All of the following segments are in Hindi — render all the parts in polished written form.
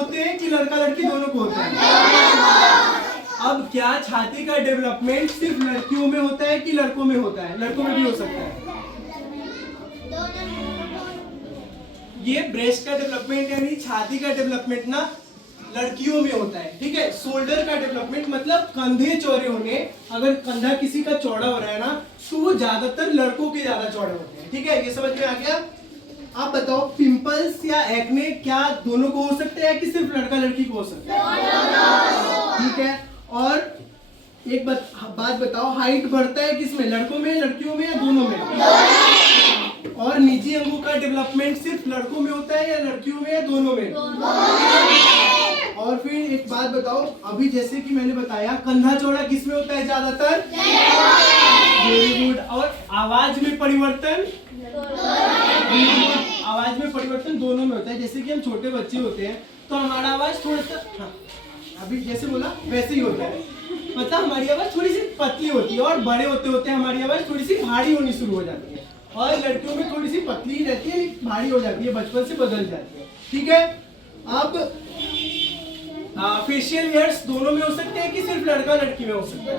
होते हैं कि लड़का लड़की दोनों को होता है? अब क्या छाती का डेवलपमेंट सिर्फ लड़कियों में होता है कि लड़कों में होता है? लड़कों में भी हो सकता है। ये ब्रेस्ट का डेवलपमेंट यानी छाती का डेवलपमेंट ना लड़कियों में होता है, ठीक है। शोल्डर का डेवलपमेंट मतलब कंधे चौड़े होने, अगर कंधा किसी का चौड़ा हो रहा है ना तो वो ज्यादातर लड़कों के ज्यादा चौड़े होते हैं, ठीक है। ये समझ में आ गया? आप बताओ, पिंपल्स या एक्ने क्या दोनों को हो सकते हैं कि सिर्फ लड़का लड़की को हो सकता है? ठीक है। और एक बात बताओ, हाइट बढ़ता है किसमें, लड़कों में, लड़कियों में या दोनों में? और निजी अंगों का डेवलपमेंट सिर्फ लड़कों में होता है या लड़कियों में या दोनों में? और फिर एक बात बताओ, अभी जैसे कि मैंने बताया कंधा चौड़ा किसमें होता है ज्यादातर? Very good. और आवाज में परिवर्तन? आवाज में परिवर्तन दोनों में होता है। जैसे कि हम छोटे बच्चे होते हैं तो हमारा आवाज थोड़ा सा, हाँ, अभी जैसे बोला वैसे ही होता है, मतलब हमारी आवाज थोड़ी सी पतली होती है, और बड़े होते होते हमारी आवाज थोड़ी सी भारी होनी शुरू हो जाती है। और लड़कियों में थोड़ी सी पतली रहती है, भारी हो जाती है, बचपन से बदल जाती है, ठीक है। अब फेशियल हेयर्स दोनों में हो सकते हैं कि सिर्फ लड़का लड़की में हो सकता है?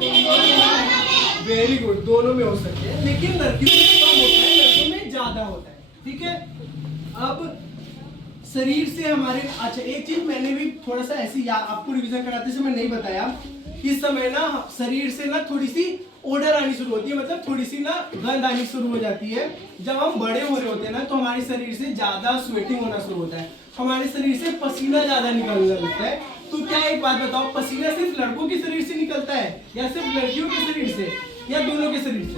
वेरी गुड, दोनों में हो सकते हैं, लेकिन लड़कियों में कम होता है, लड़कों में ज्यादा होता है, ठीक है। अब शरीर से हमारे, अच्छा एक चीज मैंने भी थोड़ा सा ऐसी आपको रिवीजन कराते समय नहीं बताया, इस समय ना शरीर से ना थोड़ी सी ओडर आनी शुरू होती है, मतलब थोड़ी सी ना गंध आनी शुरू हो जाती है। जब हम बड़े हो रहे होते हैं ना तो हमारे शरीर से ज्यादा स्वेटिंग होना शुरू होता है, हमारे शरीर से पसीना ज्यादा निकलने लगता है। तो क्या एक बात बताओ, पसीना सिर्फ लड़कों के शरीर से निकलता है या सिर्फ लड़कियों के शरीर से या दोनों के शरीर से?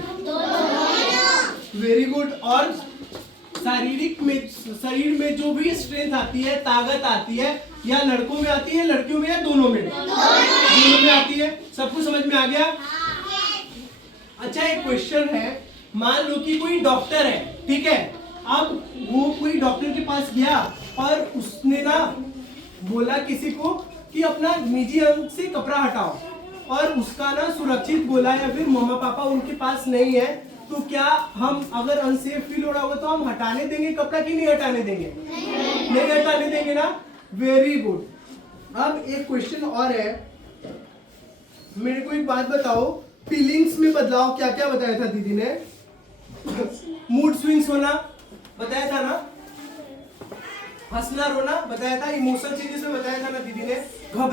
Very good. और शारीरिक में, शरीर में जो भी स्ट्रेंथ आती है, ताकत आती है, या लड़कों में आती है, लड़कियों में, या दोनों में? दोनों में आती है। सब कुछ समझ में आ गया? अच्छा एक क्वेश्चन है, मान लो कि कोई डॉक्टर है, ठीक है। अब वो कोई डॉक्टर के पास गया और उसने ना बोला किसी को कि अपना निजी अंग से कपड़ा हटाओ, और उसका ना सुरक्षित बोला या फिर मम्मा पापा उनके पास नहीं है, तो क्या हम, अगर अनसेफ फील हो रहा होगा तो हम हटाने देंगे कपड़ा कि नहीं हटाने देंगे? नहीं हटाने देंगे ना। Very good. अब एक क्वेश्चन और है, मेरे को एक बात बताओ, फीलिंग्स में बदलाव क्या क्या बताया था दीदी ने? मूड स्विंग्स होना बताया था ना, हंसना रोना बताया था, इमोशनल चेंजेस में बताया था ना दीदी ने,